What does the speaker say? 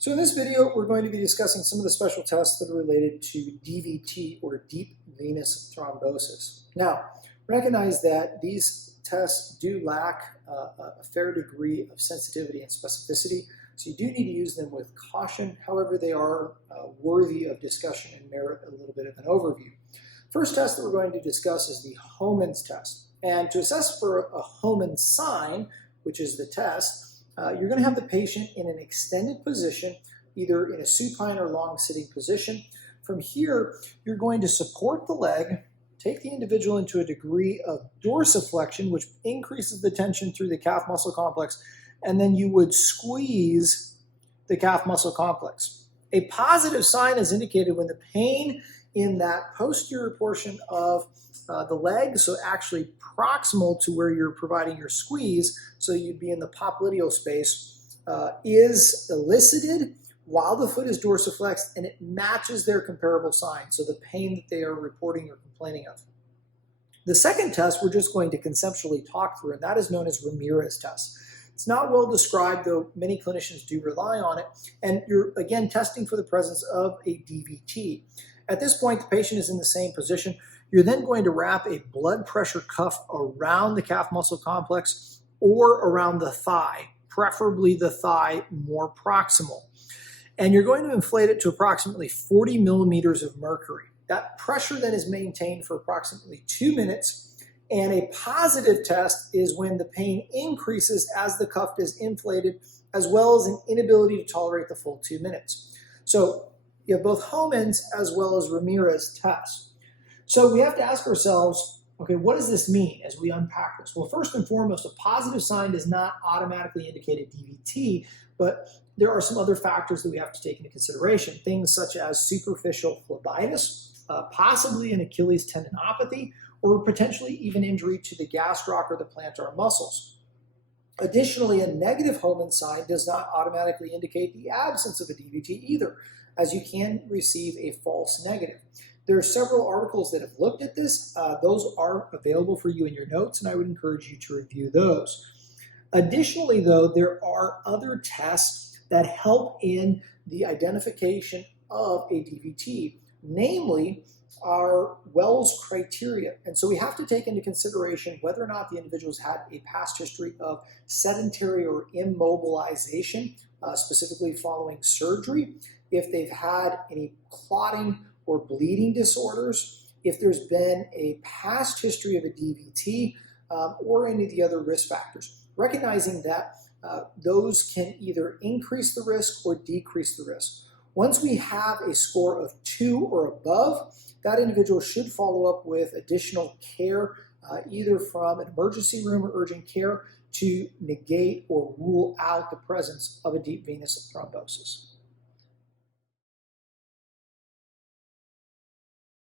So in this video, we're going to be discussing some of the special tests that are related to DVT, or deep venous thrombosis. Now, recognize that these tests do lack a fair degree of sensitivity and specificity, so you do need to use them with caution. However, they are worthy of discussion and merit a little bit of an overview. First test that we're going to discuss is the Homan's test. And to assess for a Homan's sign, which is the test, you're going to have the patient in an extended position, either in a supine or long sitting position. From here, you're going to support the leg, take the individual into a degree of dorsiflexion, which increases the tension through the calf muscle complex, and then you would squeeze the calf muscle complex. A positive sign is indicated when the pain in that posterior portion of the leg, so actually proximal to where you're providing your squeeze, so you'd be in the popliteal space, is elicited while the foot is dorsiflexed, and it matches their comparable sign, so the pain that they are reporting or complaining of. The second test we're just going to conceptually talk through, and that is known as Ramirez test. It's not well described, though many clinicians do rely on it, and you're again testing for the presence of a DVT. At this point, the patient is in the same position. You're then going to wrap a blood pressure cuff around the calf muscle complex or around the thigh, preferably the thigh more proximal. And you're going to inflate it to approximately 40 millimeters of mercury. That pressure then is maintained for approximately 2 minutes. And a positive test is when the pain increases as the cuff is inflated, as well as an inability to tolerate the full 2 minutes. So you have both Homan's as well as Ramirez tests. So we have to ask ourselves, okay, what does this mean as we unpack this? Well, first and foremost, a positive sign does not automatically indicate a DVT, but there are some other factors that we have to take into consideration. Things such as superficial phlebitis, possibly an Achilles tendinopathy, or potentially even injury to the gastroc or the plantar muscles. Additionally, a negative Homan's sign does not automatically indicate the absence of a DVT either, as you can receive a false negative. There are several articles that have looked at this. Those are available for you in your notes, and I would encourage you to review those. Additionally, though, there are other tests that help in the identification of a DVT, namely our Wells criteria. And so we have to take into consideration whether or not the individuals had a past history of sedentary or immobilization, specifically following surgery, if they've had any clotting or bleeding disorders, if there's been a past history of a DVT, or any of the other risk factors. Recognizing that those can either increase the risk or decrease the risk. Once we have a score of 2 or above, that individual should follow up with additional care, either from an emergency room or urgent care, to negate or rule out the presence of a deep venous thrombosis.